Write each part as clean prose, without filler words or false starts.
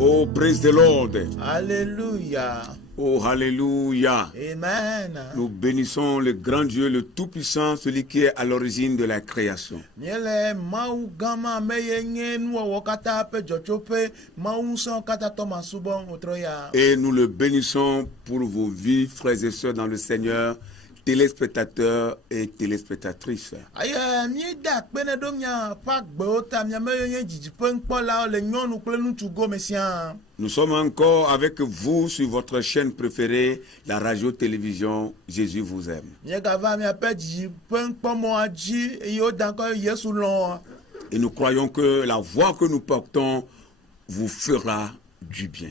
Oh, praise the Lord. Alléluia. Oh, hallelujah. Amen. Nous bénissons le grand Dieu, le Tout-Puissant, celui qui est à l'origine de la création. Et nous le bénissons pour vos vies, frères et sœurs dans le Seigneur, téléspectateurs et téléspectatrices. Nous sommes encore avec vous sur votre chaîne préférée, la radio-télévision Jésus vous aime. Et nous croyons que la voix que nous portons vous fera du bien.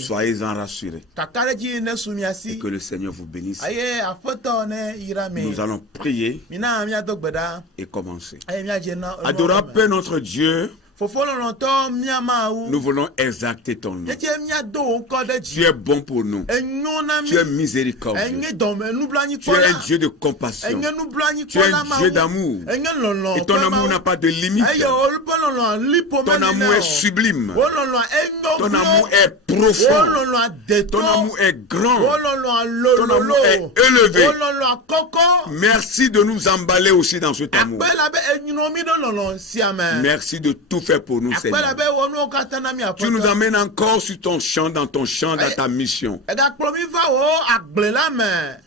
Soyez-en rassurés. Et que le Seigneur vous bénisse. Nous allons prier et commencer. Adorable Père notre Dieu, nous voulons exalter ton nom. Tu es bon pour nous. Tu es miséricordieux. Tu es un Dieu de compassion. Tu es un Dieu d'amour. Et ton amour n'a pas de limite. Ton amour est sublime. Ton amour est profond. Ton amour est grand. Ton amour est élevé. Merci de nous emballer aussi dans cet amour. Merci de tout faire pour nous, Seigneur. Tu nous amènes encore sur ton champ, dans ta mission.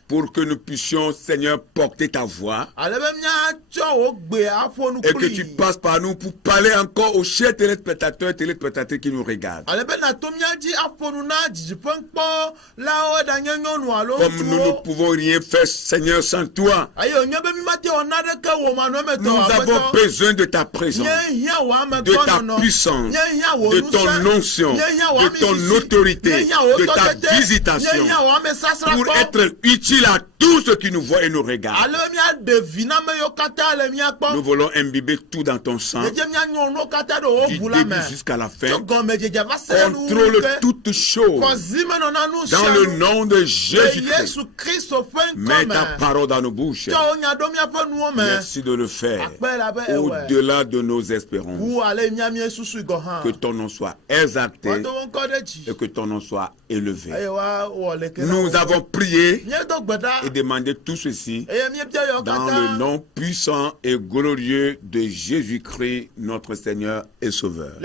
Pour que nous puissions, Seigneur, porter ta voix. Et que tu passes par nous pour parler encore aux chers téléspectateurs et téléspectatrices qui nous regardent. Comme nous ne pouvons rien faire, Seigneur, sans toi. Nous avons besoin de ta présence, de ta puissance, de ton onction, de ton autorité, de ta visitation, pour être utile à tous ceux qui nous voient et nous regardent. Nous voulons imbiber tout dans ton sang, du début jusqu'à la fin. Contrôle toutes choses dans le nom de Jésus-Christ. Mets ta parole dans nos bouches. Merci de le faire au-delà de nos espérances. Que ton nom soit exalté et que ton nom soit élevé. Nous avons prié et demander tout ceci dans le nom puissant et glorieux de Jésus-Christ, notre Seigneur et Sauveur.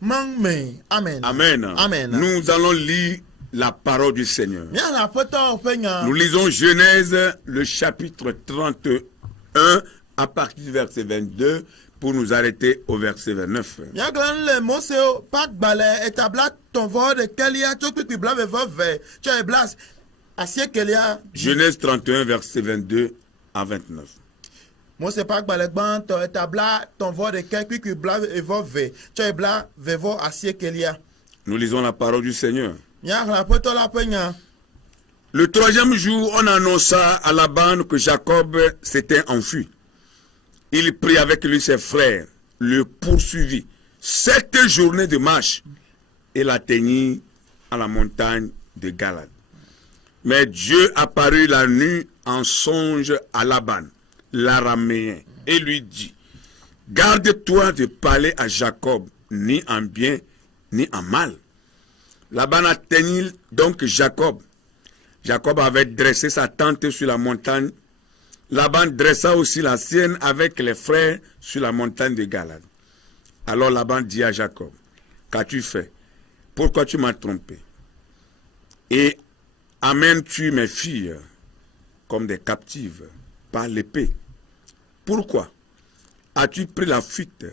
Amen. Amen. Amen. Nous allons lire la parole du Seigneur. Nous lisons Genèse, le chapitre 31, à partir du verset 22, pour nous arrêter au verset 29. Genèse 31, verset 22 à 29. Nous lisons la parole du Seigneur. Le troisième jour, on annonça à Laban que Jacob s'était enfui. Il prit avec lui ses frères, le poursuivit 7 journées de marche et l'atteignit à la montagne de Galad. Mais Dieu apparut la nuit en songe à Laban, l'araméen, et lui dit: garde-toi de parler à Jacob, ni en bien, ni en mal. Laban atteignit donc Jacob. Jacob avait dressé sa tente sur la montagne. Laban dressa aussi la sienne avec les frères sur la montagne de Galad. Alors Laban dit à Jacob: qu'as-tu fait? Pourquoi tu m'as trompé? Et amènes-tu mes filles comme des captives par l'épée? Pourquoi as-tu pris la fuite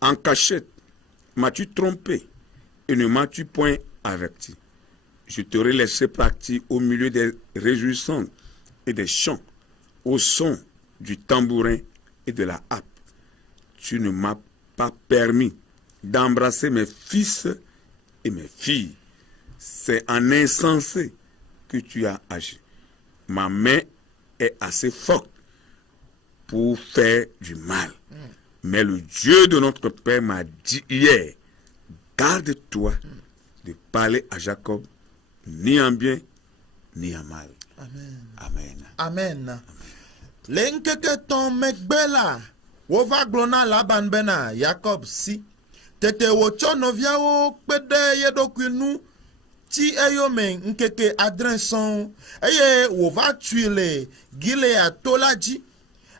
en cachette? M'as-tu trompé et ne m'as-tu point averti? Je t'aurais laissé partir au milieu des réjouissances et des chants, au son du tambourin et de la harpe. Tu ne m'as pas permis d'embrasser mes fils et mes filles. C'est en insensé que tu as agi. Ma main est assez forte pour faire du mal. Mais le Dieu de notre Père m'a dit hier: garde-toi de parler à Jacob, ni en bien, ni en mal. Amen. Amen. Amen. Lenkeke ton mekbela, wova glona Laban bena, Jacob si. Tete wocho novia wo pede yedokwinu, ti eyomen nkeke adrenson, eye wova tuile, gile a tolaji.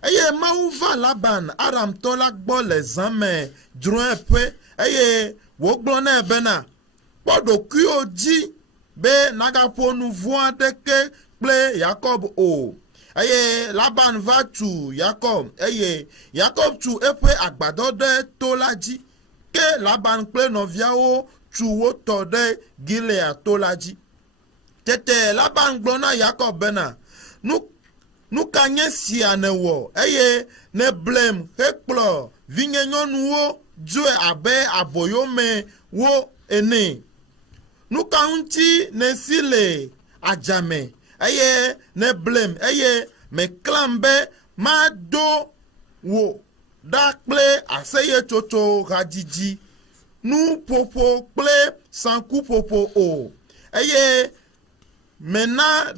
Eye mauva Laban, aram tolak bo le zame, druen pe, eye woglona bena, podo kuyo ji, be nagapo nou voan deke, ple Jacob o. Eye Laban va tu Jacob, eye Jacob tu epe agbado de tolaji, ke Laban ple novia o tu woto de Gilea tolaji. Tete Laban glona Jacob bena, nou kanye si anewo, eye ne blem hekplo, vinye nyon wo, djwe abe aboyo me wo ene. Nou kaunti ne sile ajame, eye ne blem, eye me klambe ma do wo dakple aseye toto radiji nu popo ple sanku popo o, eye mena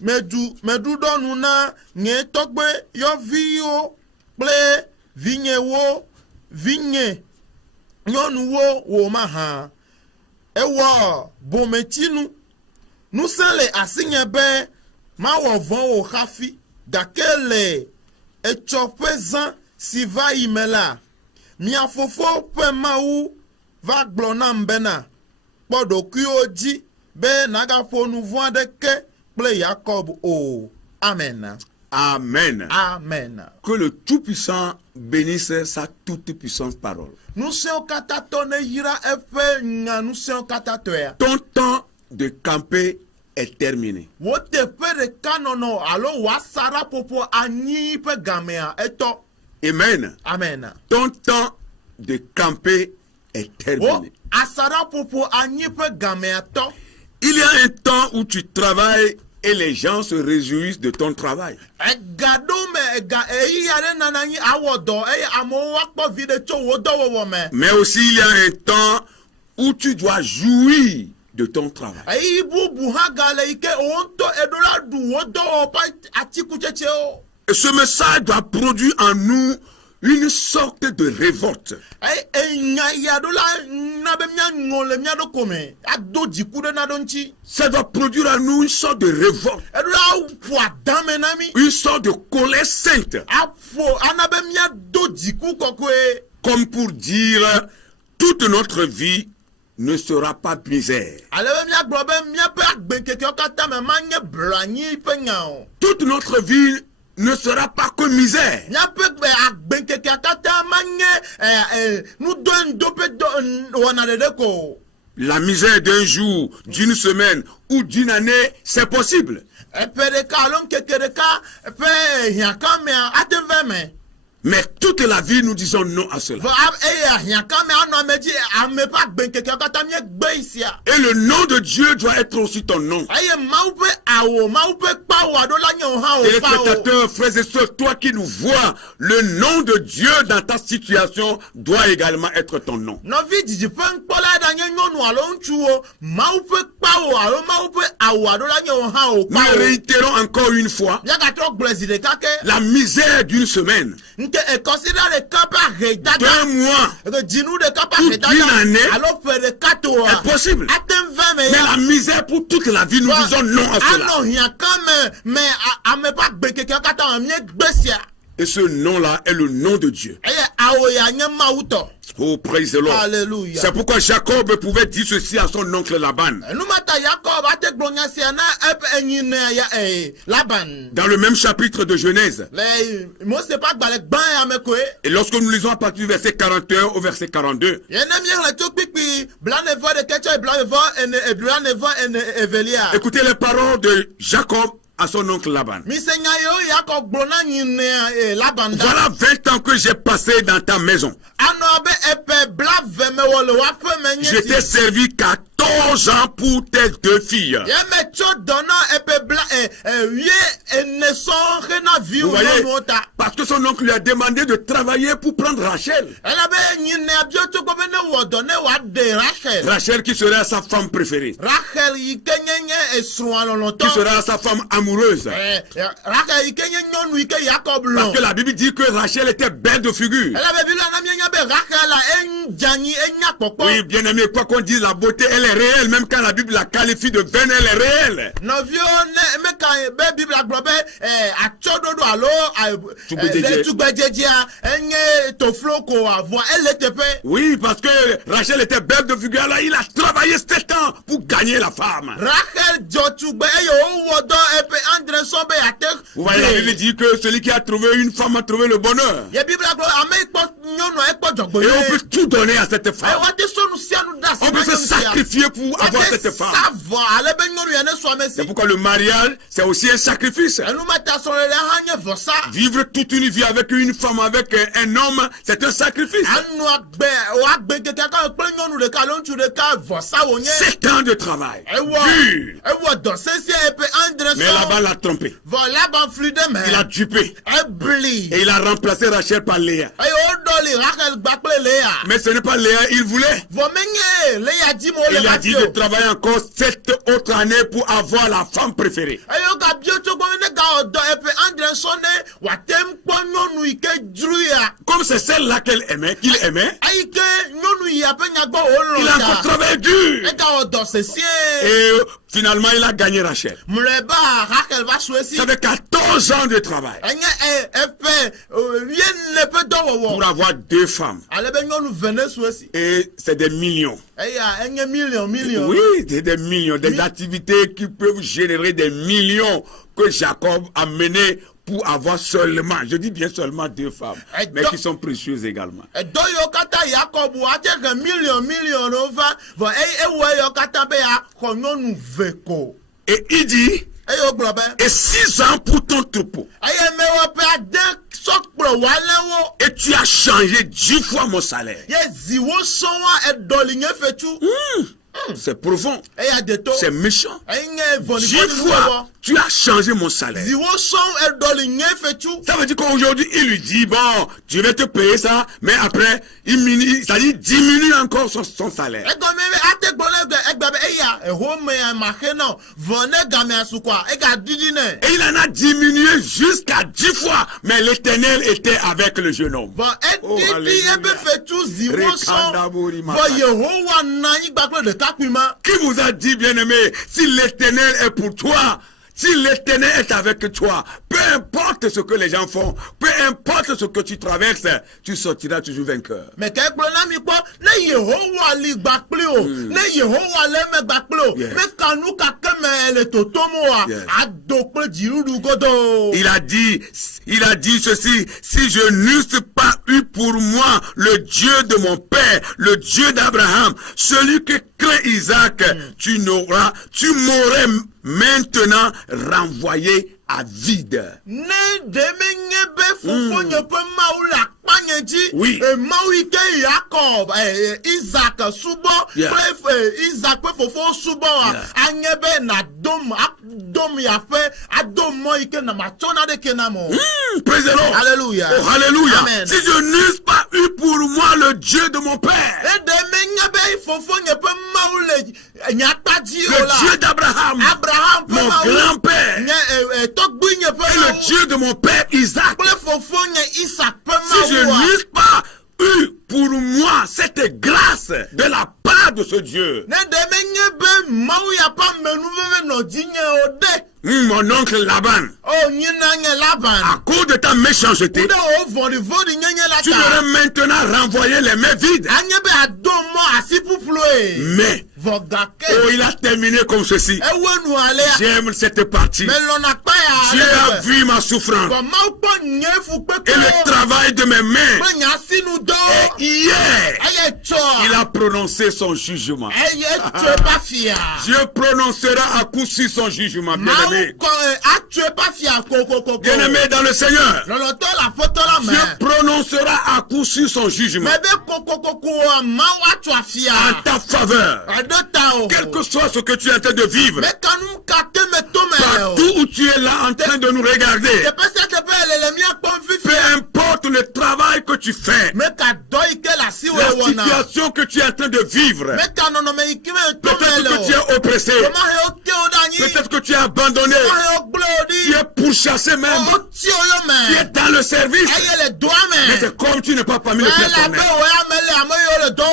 medu donu na nye tokbe yo viyo ple vinye wo vinye nyonu wo maha ewo bometinu nous sommes les assignés ma wovon o hafi dakele e chopezan si va imela mi afofo pe ma u va glona mbena podo kuoji be naga po nou voan de ke ple Jacob o. Amen. Amen. Amen. Que le Tout-Puissant bénisse sa toute-puissante parole. Nous sommes katatone yira efe nga nous sommes katatoya. Ton temps de camper est terminé. Wote pere kanono alo wasara popo anyi pe gamea eto. Amen. Amen. Ton temps de camper est terminé. Asara popo anyi pe gamea to. Il y a un temps où tu travailles et les gens se réjouissent de ton travail. Mais aussi il y a un temps où tu dois jouir de ton travail. Et ce message doit produire en nous une sorte de révolte. Ça doit produire à nous une sorte de révolte, une sorte de colère sainte, comme pour dire toute notre vie ne sera pas misère. Toute notre vie ne sera pas que misère. La misère d'un jour, d'une semaine ou d'une année, c'est possible. Mais toute la vie, nous disons non à cela. Et le nom de Dieu doit être aussi ton nom. Téléspectateurs, frères et sœurs, toi qui nous vois, le nom de Dieu dans ta situation doit également être ton nom. Nous réitérons encore une fois la misère d'une semaine, d'un mois ou d'une année est possible. Mais la misère pour toute la vie, nous disons non à cela. Et ce nom-là est le nom de Dieu. Oh, praise the Lord. C'est pourquoi Jacob pouvait dire ceci à son oncle Laban. Dans le même chapitre de Genèse. Et lorsque nous lisons à partir du verset 41 au verset 42. Écoutez les paroles de Jacob à son oncle Laban. Voilà 20 ans que j'ai passé dans ta maison. Je t'ai servi 14 ans pour tes 2 filles. Vous voyez, parce que son oncle lui a demandé de travailler pour prendre Rachel. Rachel qui sera sa femme préférée. Qui sera sa femme amoureuse. Parce que la Bible dit que Rachel était belle de figure. Oui, bien aimé, quoi qu'on dise, la beauté, elle est réelle. Même quand la Bible la qualifie de vaine, elle est réelle. Oui, parce que Rachel était belle de figure. Alors il a travaillé 7 ans pour gagner la femme. Vous voyez, la Bible dit que celui qui a trouvé une femme a trouvé le bonheur. Et on peut tout donner à cette femme. On peut se sacrifier pour avoir cette femme. C'est pourquoi le mariage, c'est aussi un sacrifice. Vivre toute une vie avec une femme, avec un homme, c'est un sacrifice. 7 ans de travail. Dur. Mais là-bas, l'a trompé. Il a dupé. Et il a remplacé Rachel par Léa. Mais ce n'est pas Léa, il voulait. Il a dit de travailler encore 7 autres années pour avoir la femme préférée. Comme c'est celle-là qu'il aimait, il a encore travaillé dur. Et finalement, il a gagné Rachel. Ça fait 14 ans de travail pour avoir 2 femmes. Et c'est des millions. Oui, c'est des millions. Des activités qui peuvent générer des millions que Jacob a menées pour avoir seulement, je dis bien seulement 2 femmes, mais qui sont précieuses également. Et il dit, et 6 ans pour ton troupeau. Et tu as changé 10 fois mon salaire. C'est profond. C'est méchant. 10 fois, tu as changé mon salaire. Ça veut dire qu'aujourd'hui, il lui dit, bon, je vais te payer ça, mais après, ça dit, diminue encore son salaire. Et il en a diminué jusqu'à 10 fois. Mais l'Éternel était avec le jeune homme. Oh, qui vous a dit, bien-aimé, si l'Éternel est pour toi, si l'Éternel est avec toi, peu importe ce que les gens font, peu importe ce que tu traverses, tu sortiras toujours vainqueur. Mais il a dit ceci: si je n'eusse pas eu pour moi le Dieu de mon père, le Dieu d'Abraham, celui que craint Isaac, tu m'aurais maintenant renvoyé à vide. Oui. Isaac Subo, Isaac Subo, praise the Lord. Alléluia. Oh, alléluia. Amen. Si je n'eusse pas eu pour moi le Dieu de mon père, le Dieu d'Abraham, mon grand-père, et le Dieu de mon père Isaac, si je n'eusse pas eu pour moi cette grâce de la part de ce Dieu, mon oncle Laban, à cause de ta méchanceté, tu m'aurais maintenant renvoyé les mains vides. Mais il a terminé comme ceci. J'aime cette partie. Dieu a vu ma souffrance et le travail de mes mains. Et hier, il a prononcé son jugement. Dieu prononcera à coup sûr son jugement, bien-aimé. Bien-aimé dans le Seigneur, Dieu prononcera à coup sûr son jugement en ta faveur. Quel que soit ce que tu es en train de vivre, partout où tu es là en train de nous regarder, peu importe le travail que tu fais, la situation que tu es en train de vivre, peut-être que tu es oppressé, peut-être que tu es abandonné, tu es pourchassé même, tu es dans le service, mais c'est comme tu n'es pas parmi les personnels.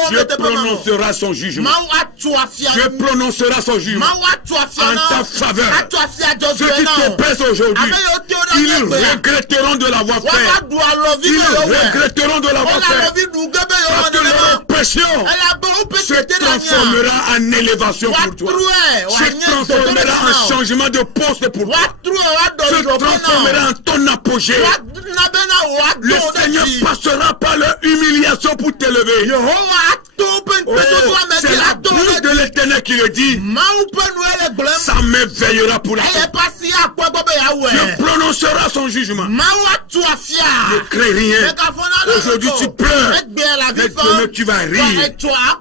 Dieu prononcera son jugement. Dieu prononcera son jugement en ta faveur. Ceux qui t'oppressent aujourd'hui, ils regretteront de l'avoir fait. Ils regretteront de l'avoir fait. Parce que leur oppression se transformera en élévation pour toi. Se transformera en changement de poste pour toi. Se transformera en ton apogée. Le Seigneur passera par leur humiliation pour t'élever. Oh, c'est la bouche de l'Éternel qui le dit. Sa main veillera pour la Dieu prononcera son jugement. Ne crains rien. Aujourd'hui tu pleures, mais demain tu vas rire.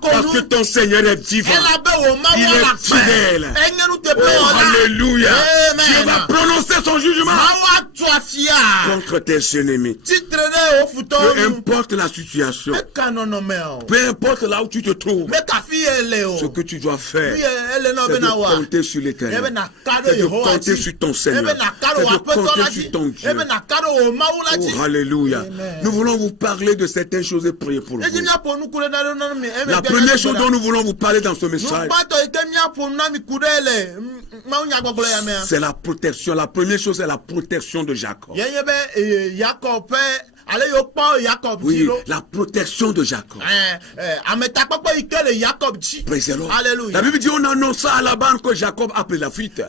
Parce que ton Seigneur est vivant. Il est fidèle. Oh, alléluia. Dieu va prononcer son jugement contre tes ennemis. Peu importe la situation, peu importe là où tu te trouves, ce que tu dois faire, c'est de compter sur l'Éternel, c'est de compter sur ton Seigneur, c'est de compter sur ton Dieu. Oh, alléluia. Nous voulons vous parler de certaines choses et prier pour vous. La première chose dont nous voulons vous parler dans ce message, c'est la protection. La première chose, c'est la protection de Jacob. Oui, la protection de Jacob. Praise the Lord. La Bible dit on annonça à Laban que Jacob a pris la fuite.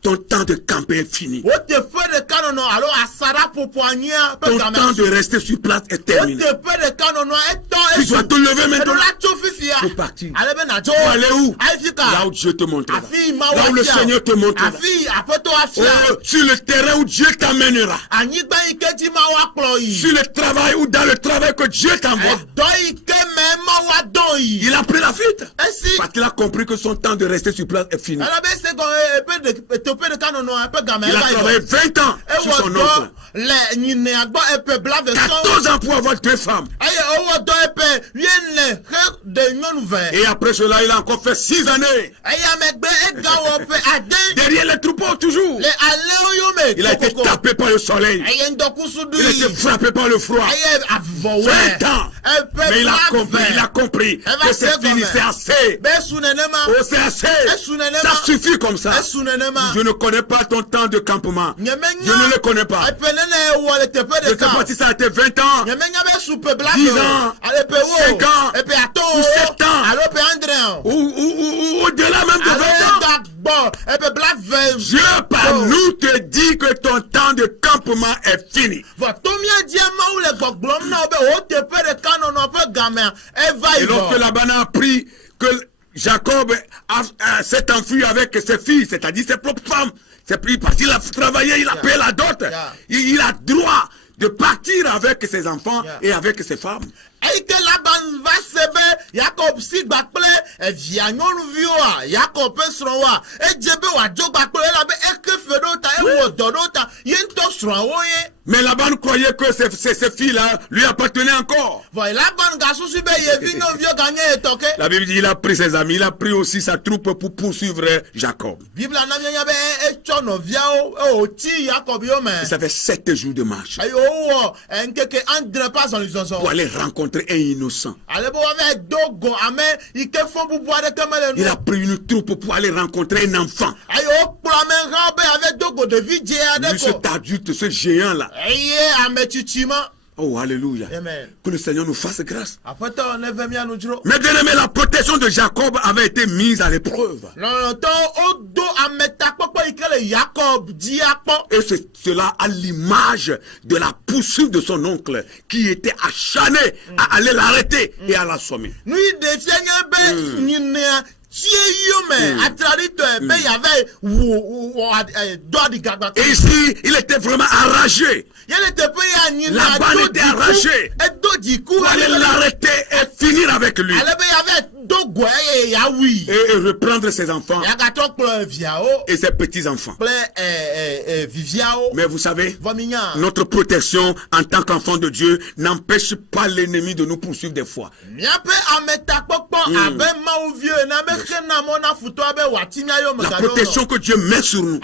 Ton temps de camper est fini. Ton temps de rester sur place est terminé. Tu dois te lever maintenant pour partir. Pour aller où? Là où Dieu te montrera. Là où le Seigneur te montrera. Sur le terrain où Dieu t'amènera. Sur le travail ou dans le travail que Dieu t'envoie. Il a pris la fuite. Parce qu'il a compris que son temps de rester sur place est fini. Il a travaillé 20 ans sur son oncle. 14 ans pour avoir 2 femmes. Et après cela, il a encore fait 6 années. Derrière les troupeaux, toujours. Il a été tapé par le soleil. Il a été frappé par le froid. 20 ans. Mais il a compris que c'est fini, c'est assez. Oh, c'est assez. Ça suffit comme ça. Je ne connais pas ton temps de campement. Je ne le connais pas. Je ne sais pas si ça a été 20 ans, 10 ans, 5 ans, ou 7 ans, ou au-delà même de 20 ans. Dieu par nous te dit que ton temps de campement est fini. Et lorsque Laban a appris que Jacob s'est enfui avec ses filles, c'est-à-dire ses propres femmes, parce qu'il a travaillé, il a payé la dot, il a droit de partir avec ses enfants et avec ses femmes. Mais Laban croyait que ces filles-là lui appartenaient encore. La Bible dit qu'il a pris ses amis, il a pris aussi sa troupe pour poursuivre Jacob. Ça fait 7 jours de marche pour aller rencontrer un innocent. Il a pris une troupe pour aller rencontrer un enfant. Lui, cet adulte, ce géant-là. Oh, alléluia. Amen. Que le Seigneur nous fasse grâce. Mais bien aimé, la protection de Jacob avait été mise à l'épreuve. Et c'est cela à l'image de la poursuite de son oncle qui était acharné à aller l'arrêter et à l'assommer. Et ici, il était vraiment enragé. Laban était enragé pour aller l'arrêter et finir avec lui. Et reprendre ses enfants et ses petits-enfants. Mais vous savez, notre protection en tant qu'enfant de Dieu n'empêche pas l'ennemi de nous poursuivre des fois. La protection que Dieu met sur nous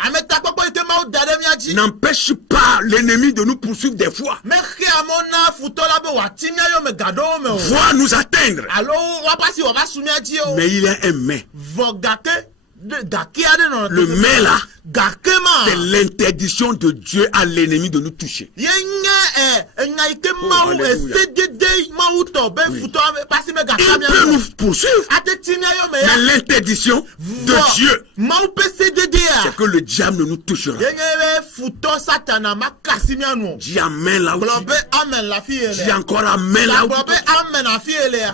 n'empêche pas l'ennemi de nous poursuivre des fois. Voir nous atteindre. Mais il y a un mais. Le mais là, c'est l'interdiction de Dieu à l'ennemi de nous toucher. Oh, il peut nous poursuivre, mais l'interdiction de Dieu, c'est que le diable ne nous touchera. Dis amen là où dis encore amen là où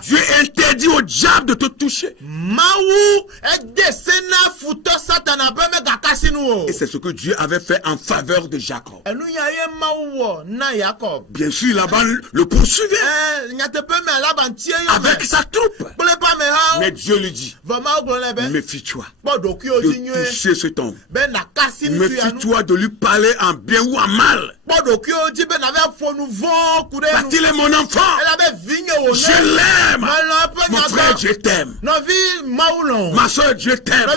Dieu interdit au diable de te toucher. Et c'est ce que Dieu avait fait en faveur de Jacob. Bien sûr, Laban le poursuivait avec sa troupe. Mais Dieu lui dit, méfie-toi de toucher cet homme. Méfie-toi de lui parler en bien ou en mal. Parce qu'il est mon enfant. Je l'aime. Mon frère, je t'aime. Ma soeur, je t'aime.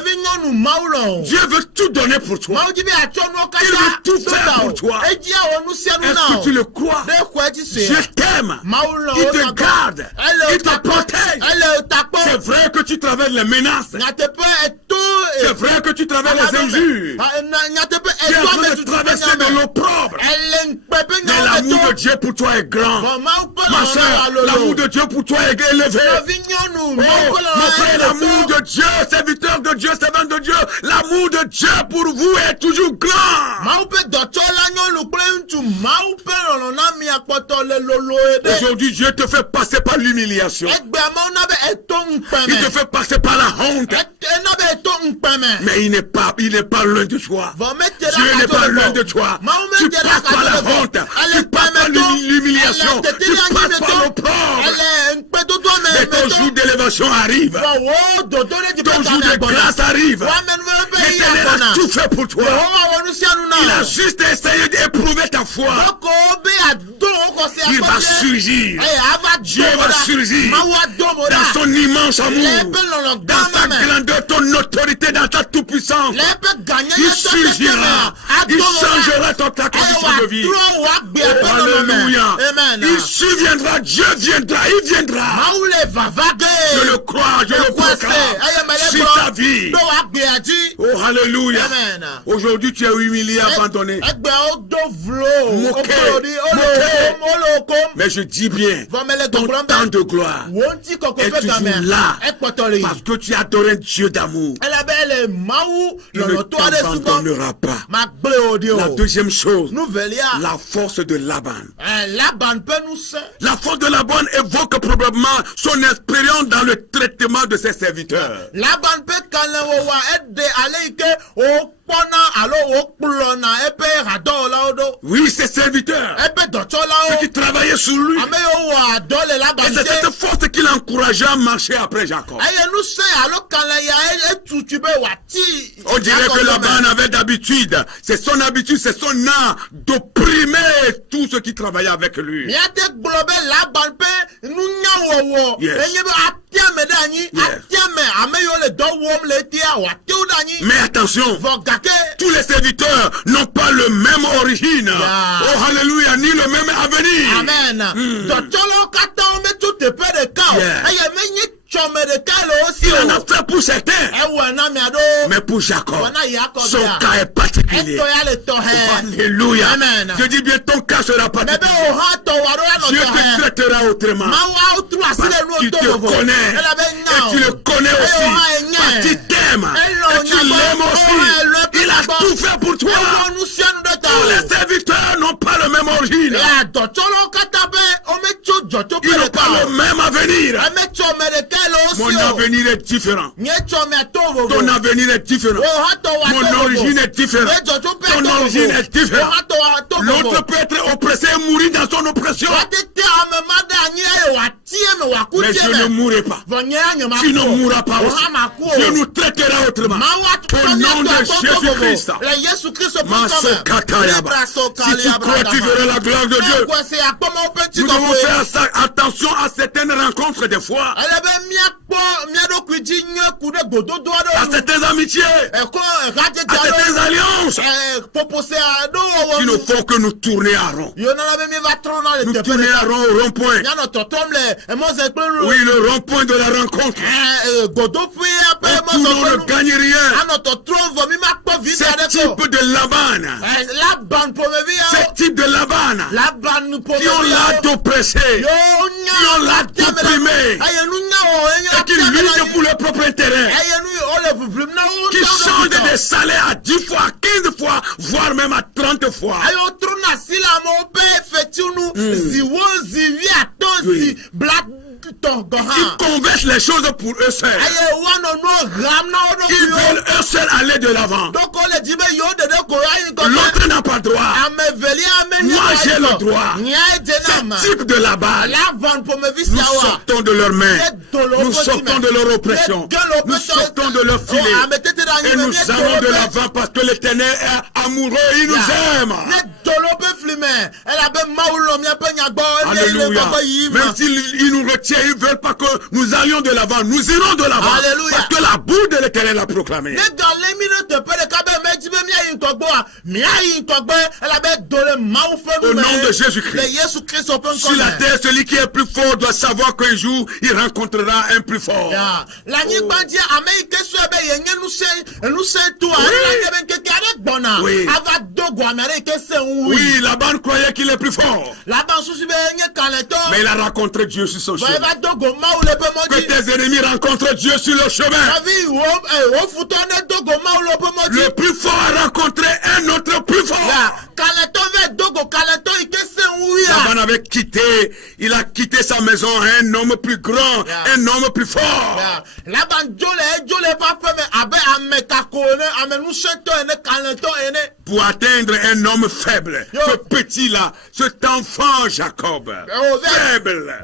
Dieu veut tout donner pour toi. Il veut tout faire pour toi. Est-ce que tu le crois? Je t'aime. Il te garde. Il te protège. C'est vrai que tu traverses les menaces. C'est vrai que tu traverses les injures. Tu es en train de traverser de l'opprobre. Mais l'amour de Dieu pour toi est grand. Ma soeur, l'amour de Dieu pour toi est élevé. Oh, mon frère, l'amour de Dieu, serviteur de Dieu, servant de Dieu, l'amour de Dieu pour vous est toujours grand. Aujourd'hui, Dieu te fait passer par l'humiliation. Il te fait passer par la honte. Mais il n'est pas loin de toi. Dieu n'est pas loin de toi. Tu passes par la honte. Tu passes par l'humiliation. Tu passes par l'opprobre. Mais bénédiction arrive. Ton jour de grâce arrive. L'Éternel a tout fait pour toi. Il a juste essayé d'éprouver ta foi. Il va surgir. Dieu va surgir dans son immense amour, dans sa grandeur, ton autorité, dans ta toute-puissance. Il surgira. Il changera ta condition de vie. Alléluia. Il surviendra. Dieu viendra. Il viendra. Je le crois. Je le proclame sur ta vie. Oh, alléluia. Aujourd'hui, tu es humilié, abandonné. Moqué. Mais je dis bien, ton temps de gloire est toujours là. Parce que tu adores un Dieu d'amour. Il ne t'abandonnera pas. La deuxième chose, la force de Laban. La force de Laban évoque probablement son expérience dans le traitement de ses serviteurs. Oui, ses serviteurs, ceux qui travaillaient sur lui. Et c'est cette force qui l'encourageait à marcher après Jacob. On dirait que Laban avait d'habitude, c'est son habitude, c'est son art d'opprimer tous ceux qui travaillaient avec lui. Yes. Mais attention, tous les serviteurs n'ont pas le même origine. Oh alléluia, ni le même avenir. Amen. Il en a fait pour certains, mais pour Jacob, son cas est particulier. Alléluia. Je dis bien, ton cas sera particulier. Dieu te traitera autrement. Parce qu'il te connaît. Et tu le connais aussi. Parce qu'il t'aime. Et tu l'aimes aussi. Il a tout fait pour toi. Tous les serviteurs n'ont pas le même origine. Ils n'ont pas le même avenir. Mon avenir est différent. Ton avenir est différent. Mon origine est différente. Ton origine est différente. L'autre peut être oppressé et mourir dans son oppression. Mais je ne mourrai pas. Tu ne mourras pas aussi. Dieu nous traitera autrement. Au nom de Jésus-Christ. Si tu crois, tu verras la gloire de Dieu. Nous devons faire attention à certaines rencontres des fois. À certaines amitiés, à certaines alliances qui ne font que nous tourner à rond. Nous tourner à rond au rond-point. Oui, le rond-point de la rencontre. Où on ne gagne rien. Ce type de Laban. Ce type de Laban. Qui ont l'art d'oppresser. Qui ont l'art d'opprimer. Et qui luttent pour leur propre intérêt. Qui changent des salaires à 10 fois, 15 fois, voire même à 30 fois. Ils conversent les choses pour eux seuls. Ils veulent eux seuls aller de l'avant. L'autre n'a pas le droit. Moi j'ai le droit. Ce type de Laban, nous sortons de leurs mains. Nous sortons de leur oppression. Nous sortons de leur filet. Et nous allons de l'avant parce que l'Éternel est amoureux. Il nous aime. Alléluia. Même s'ils nous retiennent, ils ne veulent pas que nous allions de l'avant. Nous irons de l'avant. Parce que la boue de l'Éternel a proclamé. Au nom de Jésus-Christ. Sur la terre, celui qui est plus fort doit savoir qu'un jour, il rencontrera un plus fort. Oui. Oui, Laban croyait qu'il est plus fort. Mais il a rencontré Dieu sur son chemin. Que tes ennemis rencontrent Dieu sur leur chemin. Le plus fort a rencontré un autre plus fort. Laban avait quitté, il a quitté sa maison, un homme plus grand, un homme plus fort. pour atteindre un homme faible. Ce petit-là, cet enfant Jacob, faible.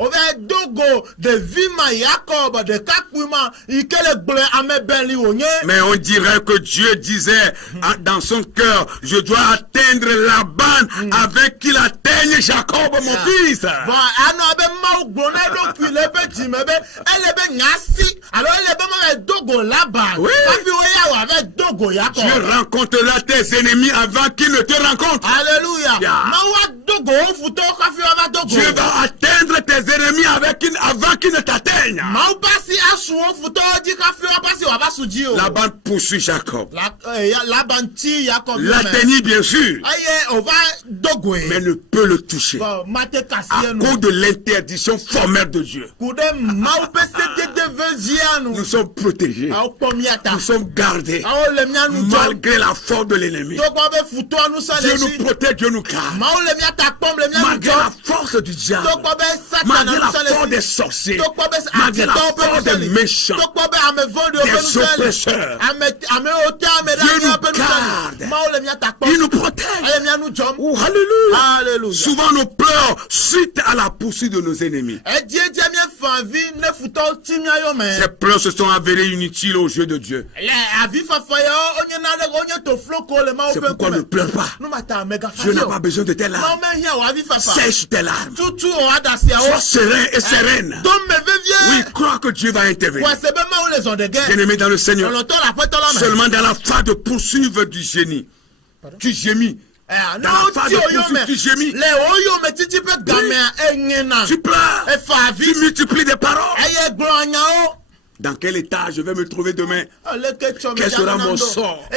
Mais on dirait que Dieu disait dans son cœur, je dois atteindre Laban avec qu'il atteigne Jacob, mon fils. Oui. Tu rencontreras tes ennemis avant qu'ils ne te rencontrent. Alléluia. Yeah. Dieu va atteindre tes ennemis avant qu'ils ne t'atteignent. Laban poursuit Jacob. L'atteignit bien sûr, mais ne peut le toucher à cause de l'interdiction formelle de Dieu. Nous sommes protégés, nous sommes gardés malgré la force de l'ennemi. Dieu nous protège, Dieu nous garde. Malgré la force du diable, malgré la force des sorciers, malgré la force des méchants, des oppresseurs, Dieu nous garde. Il nous protège. Oh, alléluia. Souvent nous pleurons suite à la poursuite de nos ennemis. Ces pleurs se sont avérés inutiles aux yeux de Dieu. C'est pourquoi ne pleure pas. Dieu n'a pas besoin de tes larmes. Sèche tes larmes. Sois serein et sereine. Oui, crois que Dieu va intervenir. Bien-aimé dans le Seigneur, seulement dans la phase de poursuivre du génie, tu gémis. Dans la phase de poursuivre, tu gémis. Tu pleures. Tu multiplies des paroles. Dans quel état je vais me trouver demain? Quel sera mon sort?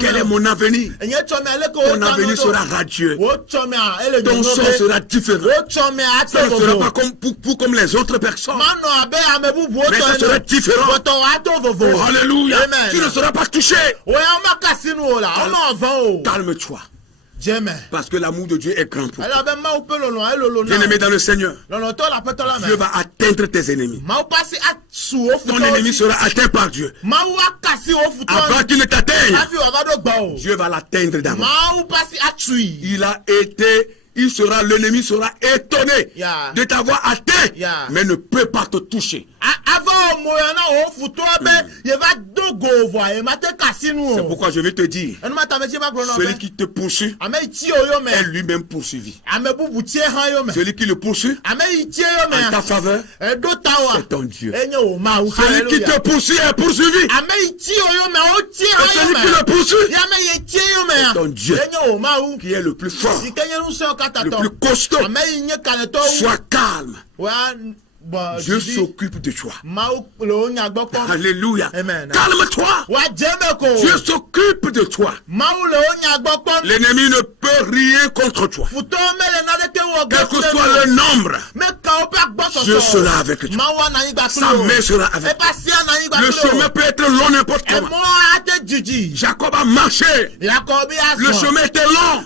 Quel est mon avenir? Ton avenir sera radieux. Ton sort sera différent. Ça ne sera pas comme les autres personnes. Mais ça sera différent. Oh, alléluia. Tu ne seras pas touché. Calme-toi. Parce que l'amour de Dieu est grand pour toi. Bien-aimé dans le Seigneur, Dieu va atteindre tes ennemis. Ton ennemi sera atteint par Dieu. Avant qu'il ne t'atteigne, Dieu va l'atteindre d'abord. L'ennemi sera étonné de t'avoir atteint, mais ne peut pas te toucher. C'est pourquoi je vais te dire, celui qui te poursuit est lui-même poursuivi. Celui qui le poursuit en ta faveur, c'est ton Dieu. Celui qui te poursuit est poursuivi. Et celui qui le poursuit est ton Dieu, qui est le plus fort, le plus costaud. Sois calme. Dieu s'occupe de toi. Alléluia. Calme-toi. Dieu s'occupe de toi. L'ennemi ne peut rien contre toi. Quel que soit le nombre, Dieu sera avec toi. Sa main sera avec toi. Le chemin peut être long n'importe comment. Jacob a marché. Le chemin était long.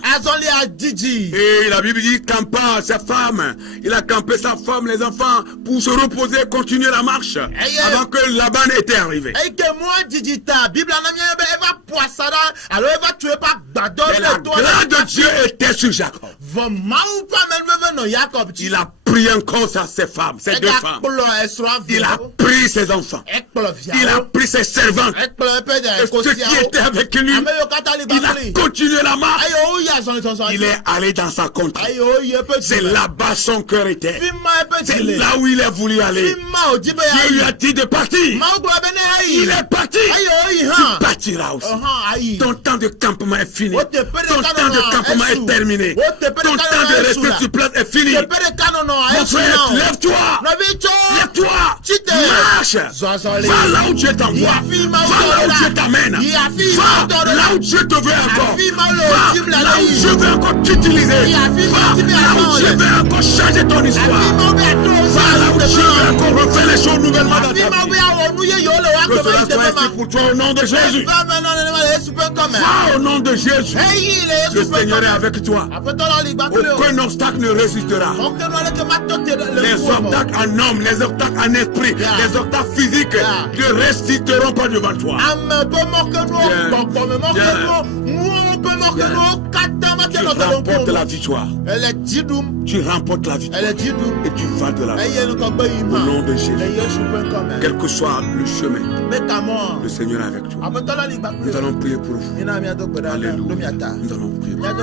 Et la Bible dit campa sa femme. Il a campé sa femme, les enfants, pour se reposer et continuer la marche avant que Laban était arrivé. Mais la grâce de Dieu était sur Jacob. Il a pris encore ses femmes, ses deux femmes. Il a pris ses enfants. Il a pris ses servantes. Et ceux qui étaient avec lui, il a continué la marche. Il est allé dans sa contrée. C'est là-bas son cœur était. C'est là où il a voulu aller. Dieu lui a dit de partir. Il est parti. Tu partiras aussi. Ton temps de campement est fini. Ton temps de campement est terminé. Ton temps de rester sur place est fini. Mon frère, lève-toi. Lève-toi. Marche. Va là où Dieu t'envoie. Va là où Dieu t'amène. Va là où Dieu te veut encore. Va là où Dieu veut encore t'utiliser. Va là où Dieu veut encore changer ton histoire. Va là où Dieu veut encore refaire les choses nouvellement dans ta vie. Que cela soit ainsi pour toi au nom de Jésus. Va au nom de Jésus. Le Seigneur est avec toi. Aucun obstacle ne résistera. Les obstacles en homme, les obstacles en esprit, les obstacles physiques ne résisteront pas devant toi. Tu remportes la victoire. Tu remportes la victoire. Et tu vas de l'avant. Au nom de Jésus. Quel que soit le chemin, le Seigneur est avec toi. Nous allons prier pour vous. Alléluia. Nous allons prier pour vous.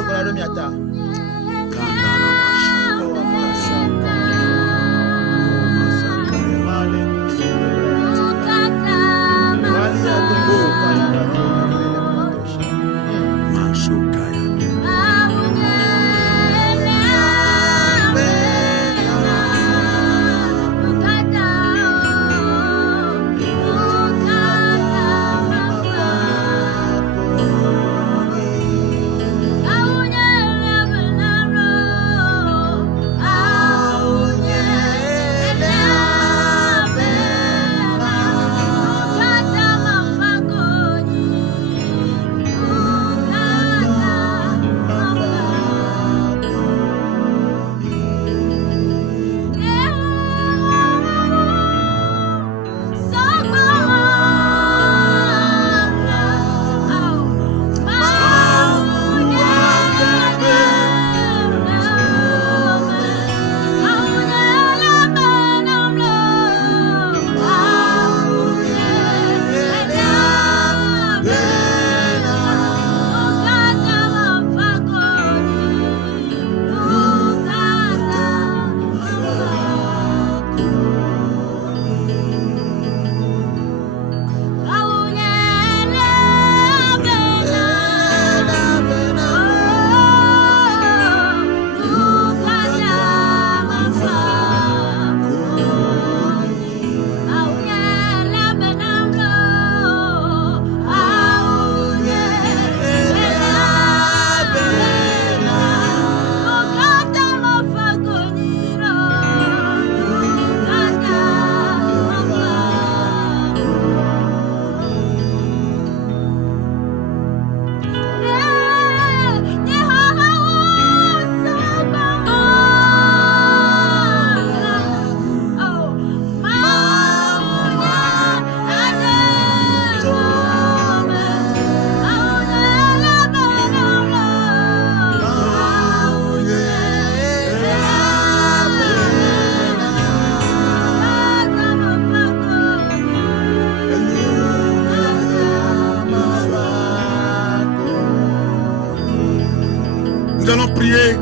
Nous allons prier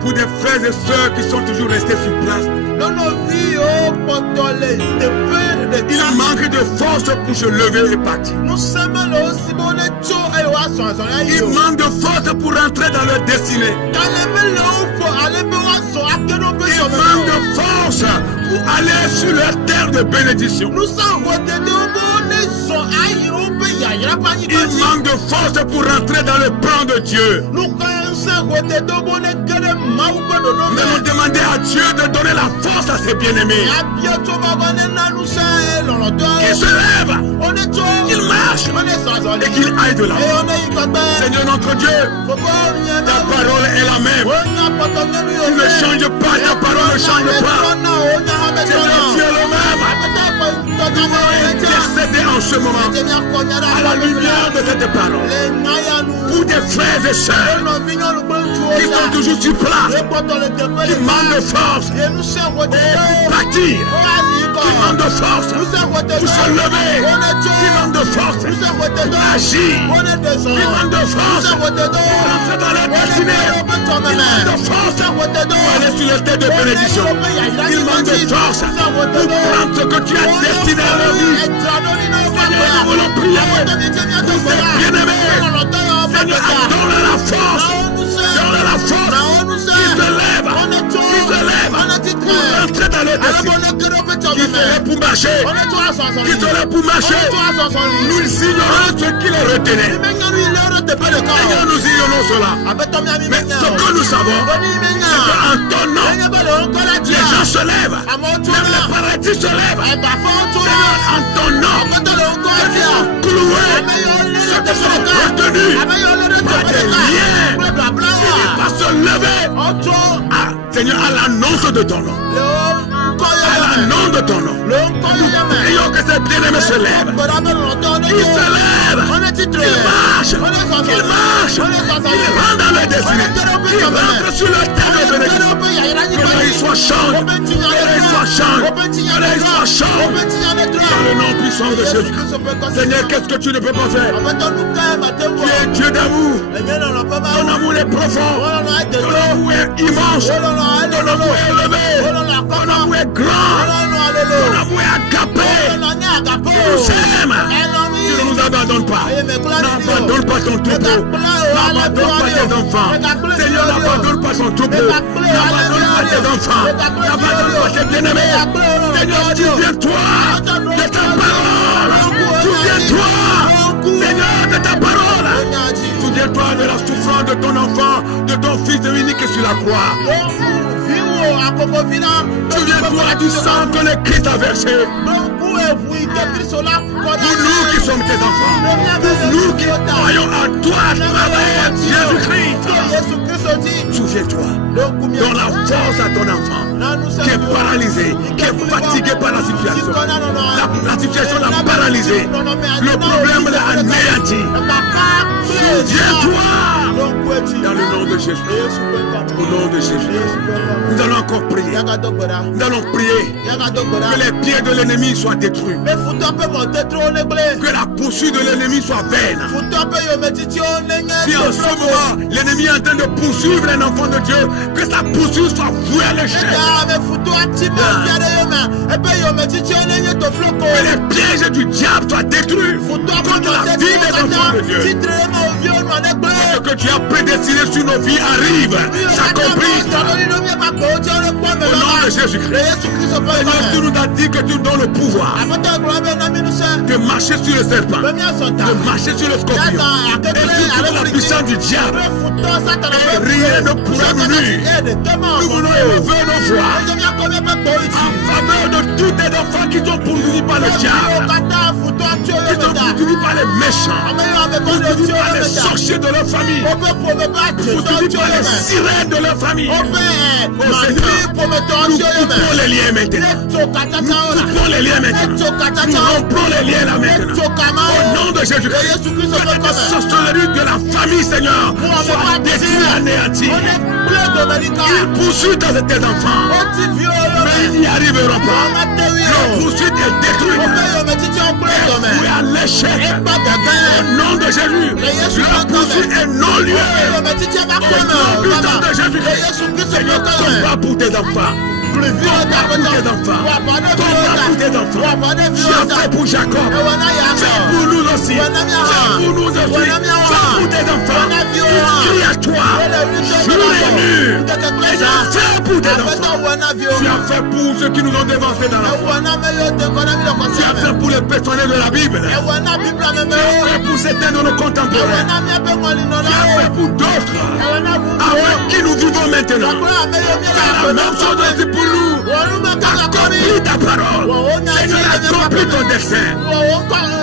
pour des frères et sœurs qui sont toujours restés sur place. Il manque de force pour se lever et partir. Il manque de force pour rentrer dans leur destinée. Il manque de force pour aller sur leur terre de bénédiction. Il manque de force pour rentrer dans le plan de Dieu. Nous allons demander à Dieu de donner la force à ses bien-aimés. Qu'ils se lèvent, qu'ils marchent et qu'ils aillent de l'avant. Seigneur notre Dieu, ta parole est la même. Tu ne changes pas, ta parole ne change pas. Seigneur, tu es le même. Nous voulons intercéder en ce moment à la lumière de cette parole pour des frères et sœurs qui sont toujours sur place, qui manquent de force pour partir, qui manquent de force pour se lever, qui manquent de force pour agir, qui manquent de force pour entrer dans la destinée, qui manquent de force pour aller sur le terre de bénédiction, qui manquent de force pour prendre ce que tu as destiné à leur vie. Seigneur, nous voulons prier pour ces bien-aimés. Seigneur, donne la force, qui se lève pour rentrer dans le destin, qui serait pour marcher, nous ignorons ce qui les retenait. Seigneur, nous ignorons cela. Mais ce que nous savons, c'est qu'en ton nom, les gens se lèvent, même les paradis se lèvent. Seigneur, en ton nom, ceux qui sont cloués, ceux qui sont retenus par des liens, qui va se lever, Seigneur, à l'annonce de ton nom. À nom de ton nom. Prions que ces bien-aimés se lèvent. Ils se lèvent. Qu'ils marchent. Qu'ils marchent. Qu'ils rentrent dans leur destinée. Qu'ils rentrent sur leur terre de bénédiction. Que leur histoire change. Que leur histoire change. Que leur histoire change. Dans le nom puissant de Jésus. Seigneur, qu'est-ce que tu ne peux pas faire? Tu es Dieu d'amour. Ton amour est profond. Ton amour est immense. Ton amour est élevé. Ton amour est grand. Ton amour est agapé. Tu nous aimes. Tu ne nous abandonnes pas. N'abandonne pas ton troupeau. N'abandonne pas tes enfants. Seigneur, n'abandonne pas ton troupeau. N'abandonne pas tes enfants. N'abandonne pas tes bien-aimés. Seigneur, souviens-toi de ta parole. Souviens-toi, Seigneur, de ta parole. Souviens-toi de la souffrance de ton enfant, de ton fils unique sur la croix. Souviens-toi du sang que le Christ a versé. Pour nous qui sommes tes enfants, pour nous qui croyons à toi, à travers Jésus-Christ. Souviens-toi, donne la force à ton enfant qui est paralysé, qui est fatigué par la situation. La situation l'a paralysé. Le problème l'a anéanti. Souviens-toi. Dans le nom de Jésus. Au nom de Jésus. Nous allons encore prier. Nous allons prier que les pieds de l'ennemi soient détruits. Que la poursuite de l'ennemi soit vaine. Si en ce moment l'ennemi est en train de poursuivre un enfant de Dieu, que sa poursuite soit vouée à l'échec. Que les pièges du diable soient détruits contre la vie des enfants de Dieu. Ce que tu as prédestiné sur nos vies arrive, s'accomplisse. Au nom de Jésus-Christ. Seigneur, tu nous as dit que tu nous donnes le pouvoir de marcher sur le serpent, de marcher sur le scorpion, et sur toute la puissance du diable. Et rien ne pourra nous nuire. Nous voulons élever nos voix en faveur de tous les enfants qui sont poursuivis par le diable, qui sont poursuivis par les méchants, poursuivis par les sorciers de leur famille, poursuivis par les sirènes de leur famille. Oh Seigneur, nous coupons les liens maintenant. Nous coupons les liens maintenant. Nous rompons les liens là maintenant. Au nom de Jésus-Christ, que cette sorcellerie de la famille, Seigneur, soit détruite, anéantie. Ils poursuivent tes enfants, mais ils n'y arriveront pas. Leur poursuite est détruite. Et à l'échec, au nom de Jésus, leur poursuite est non-lieu. Au nom puissant de Jésus-Christ, Seigneur, tombe pour tes enfants. Tombe pour tes enfants. Tombe pour tes enfants. Tu as fait pour Jacob. Fais pour nous aussi. Fais pour nous aussi. Fais pour tes enfants. Ils crient à toi. Jour et nuit. Et tu as fait pour tes enfants. Tu as fait pour ceux qui nous ont dévancés dans la foi. Tu as fait pour les personnels de la Bible. Tu as fait pour certains de nos contemporains. Tu as fait pour d'autres. Avec qui nous vivons maintenant. Car la même chose est pour nous. Accomplis ta parole. Seigneur, accomplis ton dessein.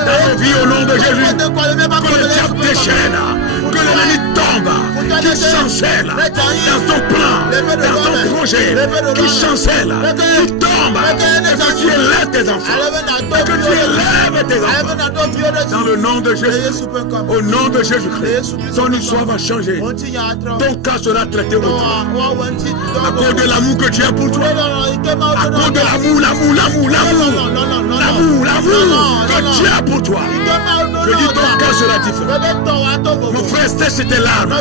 Dans nos vies au nom de Jésus. Que le diable déchaîne. Que l'ennemi tombe. Qui chancelle dans son plan. Dans son projet. Qui chancelle. Qui tombe. Et que tu élèves tes enfants. Et que tu élèves tes enfants. Dans le nom de Jésus. Au nom de Jésus-Christ. Ton histoire va changer. Ton cas sera traité autrement. À cause de l'amour que tu as pour toi. À cause de l'amour que tu as pour toi. Je dis ton cas sera différent. Mon frère sèche tes larmes.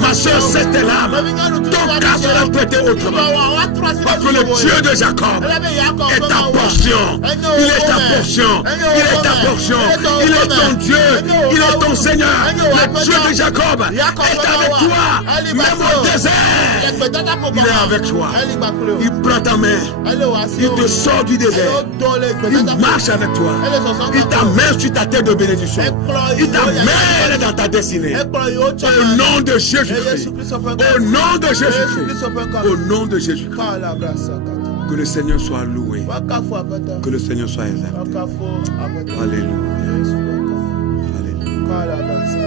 Ma soeur sèche tes larmes. Ton cas sera traité autrement. Parce que le Dieu de Jacob est ta portion. Il est ta portion. Il est ta portion. Il est ton Dieu. Il est ton Seigneur. Le Dieu de Jacob est avec toi. Même au désert, il est avec toi. Il prend ta main. Il te sort du désert. Il marche avec toi. Il t'amène sur ta terre de bénédiction. Il t'amène dans ta destinée. Au nom de Jésus-Christ. Au nom de Jésus-Christ. Au nom de Jésus-Christ. Que le Seigneur soit loué. Que le Seigneur soit exalté. Alléluia. Alléluia.